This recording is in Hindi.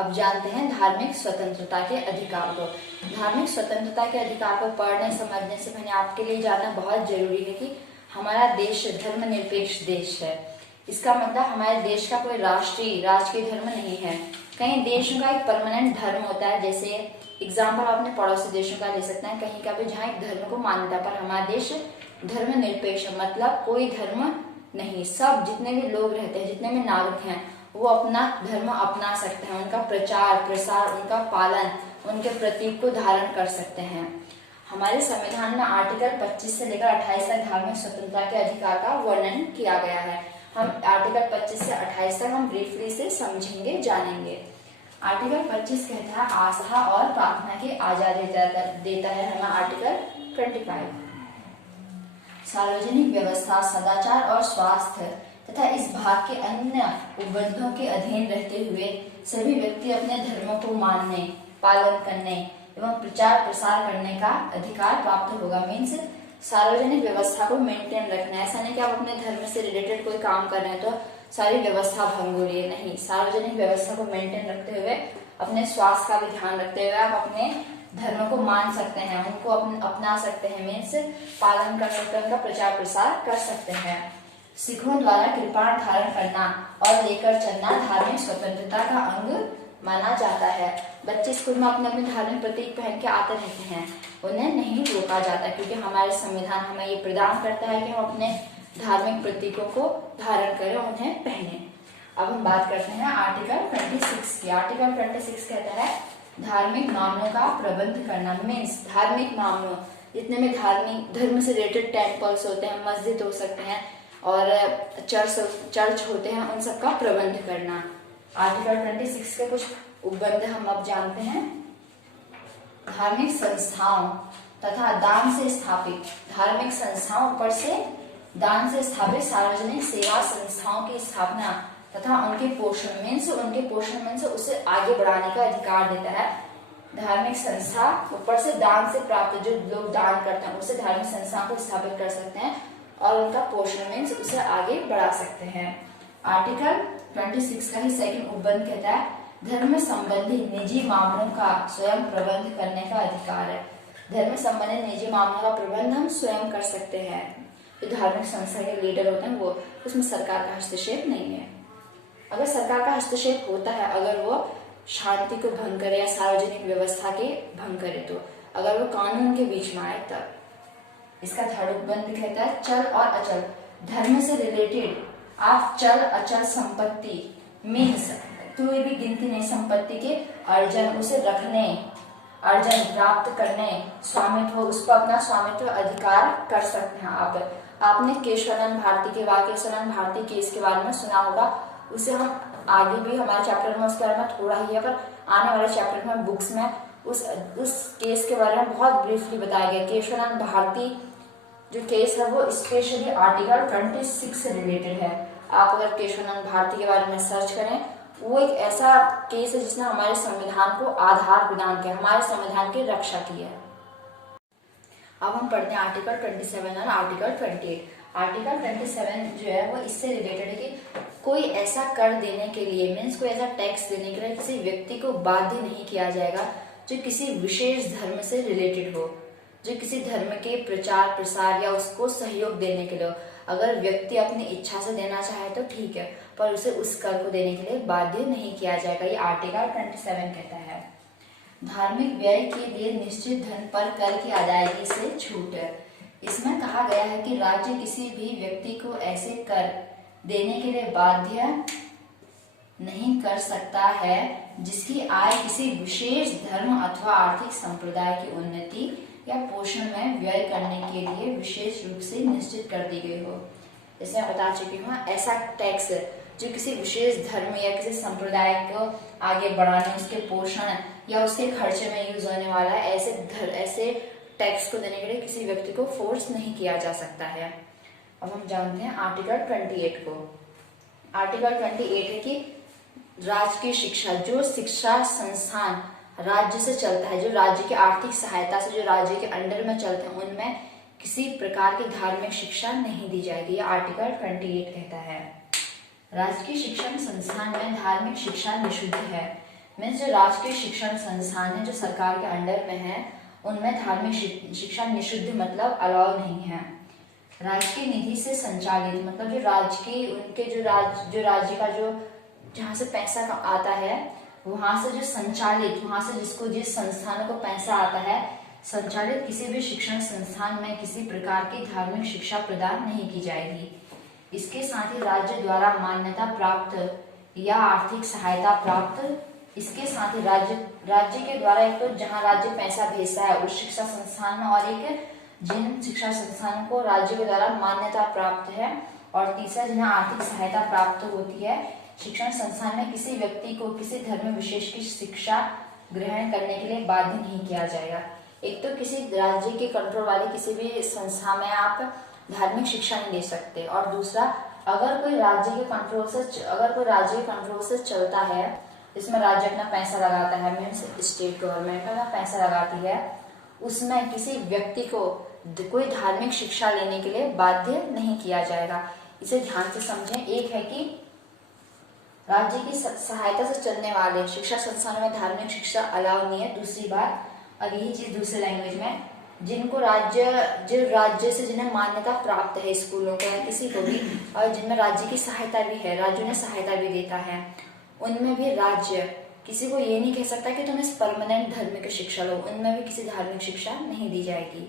अब जानते हैं धार्मिक स्वतंत्रता के अधिकार को। धार्मिक स्वतंत्रता के अधिकार को पढ़ने समझने से मैंने आपके लिए जानना बहुत जरूरी है कि हमारा देश धर्मनिरपेक्ष देश है। इसका मतलब हमारे देश का कोई राष्ट्रीय धर्म नहीं है। कई देशों का एक परमानेंट धर्म होता है, जैसे एग्जाम्पल अपने पड़ोसी देशों का ले सकते हैं, कहीं का भी जहाँ एक धर्म को मान्यता, पर हमारा देश धर्मनिरपेक्ष मतलब कोई धर्म नहीं, सब जितने भी लोग रहते हैं, जितने भी नागरिक हैं, वो अपना धर्म अपना सकते हैं, उनका प्रचार प्रसार, उनका पालन, उनके प्रतीक को धारण कर सकते हैं। हमारे संविधान में आर्टिकल 25 से लेकर 28 तक धार्मिक स्वतंत्रता के अधिकार का वर्णन किया गया है। हम आर्टिकल 25 से 28 तक हम ब्रीफली से समझेंगे, जानेंगे। आर्टिकल 25 कहता है आस्था और प्रार्थना की आजादी देता है हमें आर्टिकल 25। सार्वजनिक व्यवस्था, सदाचार और स्वास्थ्य तथा इस भाग के अन्य उपबंधों के अधीन रहते हुए सभी व्यक्ति अपने धर्मों को मानने, पालन करने एवं प्रचार प्रसार करने का अधिकार प्राप्त होगा। मीन्स सार्वजनिक व्यवस्था को मेंटेन रखना। ऐसा नहीं कि आप अपने धर्म से रिलेटेड कोई काम कर रहे हैं तो सारी व्यवस्था भंग हो रही है, नहीं। सार्वजनिक व्यवस्था को मेंटेन रखते हुए, अपने स्वास्थ्य का भी ध्यान रखते हुए आप अपने धर्म को मान सकते हैं, उनको अपना सकते हैं, मीन्स पालन कर सकते हैं, उनका प्रचार प्रसार कर सकते हैं। सिखों द्वारा कृपाण धारण करना और लेकर चलना धार्मिक स्वतंत्रता का अंग माना जाता है। बच्चे स्कूल में अपने अपने धार्मिक प्रतीक पहन के आते रहते हैं, उन्हें नहीं रोका जाता, क्योंकि हमारे संविधान हमें ये प्रदान करता है कि हम अपने धार्मिक प्रतीकों को धारण करें, उन्हें पहने। अब हम बात करते हैं आर्टिकल 26 की। आर्टिकल 26 कहता है धार्मिक मामलों का प्रबंध करना। मीन्स धार्मिक मामलों, जितने में धार्मिक धर्म से रिलेटेड टेम्पल्स होते हैं, मस्जिद हो सकते हैं और चर्च होते हैं, उन सब का प्रबंध करना। आर्टिकल 26 के कुछ उपबंध हम अब जानते हैं। धार्मिक संस्थाओं तथा दान से स्थापित, धार्मिक संस्थाओं ऊपर से दान से स्थापित सार्वजनिक सेवा संस्थाओं की स्थापना तथा उनके पोषण मीन्स उसे आगे बढ़ाने का अधिकार देता है। धार्मिक संस्था ऊपर से दान से प्राप्त, जो लोग दान करते हैं उससे धार्मिक संस्था को स्थापित कर सकते हैं और उनका पोषण मीन्स उसे आगे बढ़ा सकते हैं। आर्टिकल 26 का ही सेकंड उपबंध कहता है धर्म संबंधी निजी मामलों का स्वयं प्रबंध करने का अधिकार है। धर्म संबंधी निजी मामलों का प्रबंध हम स्वयं कर सकते हैं। जो धार्मिक संस्था के लीडर होते हैं वो, उसमें सरकार का हस्तक्षेप नहीं है। अगर सरकार का हस्तक्षेप होता है, अगर वो शांति को भंग करे या सार्वजनिक व्यवस्था के भंग करे, तो अगर वो कानून के बीच में आए तब। इसका थर्ड उपबंध कहता है चल और अचल, धर्म से रिलेटेड आप चल अचल संपत्ति मीन्स कोई भी गिनती नहीं, संपत्ति के अर्जन, उसे रखने, अर्जन प्राप्त करने, स्वामित्व, उस पर अपना स्वामित्व अधिकार कर सकते हैं। आपने केशवानंद भारती केस के बारे में सुना होगा, उसे हम आगे भी हमारे चैप्टर में उसके बारे में थोड़ा ही है, पर आने वाले चैप्टर में बुक्स में उस केस के बारे में बहुत ब्रीफली बताया गया। केशवानंद भारती जो केस है वो स्पेशली आर्टिकल 26 से रिलेटेड है। आप अगर केशवानंद भारती के बारे में सर्च करें, वो एक ऐसा केस है जिसने हमारे संविधान को आधार प्रदान किया, हमारे संविधान की रक्षा की है। अब हम पढ़ते हैं आर्टिकल 27 और आर्टिकल 28। आर्टिकल 27 जो है वो इससे रिलेटेड है कि कोई ऐसा कर देने के लिए मीन्स कोई ऐसा टैक्स देने के लिए किसी व्यक्ति को बाध्य नहीं किया जाएगा जो किसी विशेष धर्म से रिलेटेड हो, जो किसी धर्म के प्रचार प्रसार या उसको सहयोग देने के लिए। अगर व्यक्ति अपनी इच्छा से देना चाहे तो ठीक है, पर उसे उस कर को देने के लिए बाध्य नहीं किया जाएगा, ये आर्टिकल 27 कहता है। धार्मिक व्यय के लिए निश्चित धन पर कर की अदायगी से छूट है। इसमें कहा गया है कि राज्य किसी भी व्यक्ति को ऐसे कर देने के लिए बाध्य नहीं कर सकता है जिसकी आय किसी विशेष धर्म अथवा आर्थिक संप्रदाय की उन्नति या पोषण में व्यय करने के लिए विशेष रूप से निश्चित कर दी गई हो। जैसे मैं बता चुकी हूँ, ऐसा टैक्स जो किसी विशेष धर्म या किसी संप्रदाय को आगे बढ़ाने, उसके पोषण या उसके खर्चे में यूज होने वाला है, ऐसे टैक्स को देने के लिए किसी व्यक्ति को फोर्स नहीं किया जा सकता है। अब हम जानते हैं आर्टिकल 28 को। आर्टिकल 28 है कि राज्य की शिक्षा, जो शिक्षा संस्थान राज्य से चलता है, जो राज्य की आर्थिक सहायता से जो राज्य के अंडर में चलते हैं, उनमें किसी प्रकार की धार्मिक शिक्षा नहीं दी जाएगी, यह आर्टिकल 28 कहता है। राज्य की शिक्षण संस्थान में धार्मिक शिक्षा निषिद्ध है। मीन्स जो राजकीय शिक्षण संस्थान है जो सरकार के अंडर में है, उनमें धार्मिक शिक्षा निषिद्ध मतलब अलाउ नहीं है। राजकीय निधि से संचालित मतलब जो राजकीय उनके जो राज्य का जो जहाँ से पैसा आता है, वहां से जो संचालित, वहां से जिस संस्थानों को पैसा आता है, संचालित किसी भी शिक्षण संस्थान में किसी प्रकार की धार्मिक शिक्षा प्रदान नहीं की जाएगी। इसके साथ ही राज्य द्वारा मान्यता प्राप्त या आर्थिक सहायता प्राप्त, इसके साथ ही राज्य के द्वारा एक तो जहाँ राज्य पैसा भेजता है उस शिक्षा संस्थान में, और एक जिन शिक्षा संस्थानों को राज्य के द्वारा मान्यता प्राप्त है, और तीसरा जिन्हें आर्थिक सहायता प्राप्त होती है। शिक्षण संस्थान में किसी व्यक्ति को किसी धर्म विशेष की शिक्षा ग्रहण करने के लिए बाध्य नहीं किया जाएगा। एक तो किसी राज्य के कंट्रोल वाले किसी भी संस्था में आप धार्मिक शिक्षा नहीं दे सकते, और दूसरा अगर कोई राज्य के कंट्रोल से चलता है, जिसमें राज्य अपना पैसा लगाता है, मीन्स स्टेट गवर्नमेंट अपना पैसा लगाती है, उसमें किसी व्यक्ति को कोई धार्मिक शिक्षा लेने के लिए बाध्य नहीं किया जाएगा। इसे ध्यान से समझें। एक है कि राज्य की सहायता से चलने वाले शिक्षा संस्थानों में धार्मिक शिक्षा अलाउ नहीं है। दूसरी बात, और यही चीज दूसरे लैंग्वेज में, जिनको राज्य से जिन्हें मान्यता प्राप्त है स्कूलों को या किसी को भी, और जिनमें राज्य की सहायता भी है, राज्य ने सहायता भी देता है, उनमें भी राज्य किसी को ये नहीं कह सकता कि तुम इस परमानेंट धर्म की शिक्षा लो, उनमें भी किसी धार्मिक शिक्षा नहीं दी जाएगी।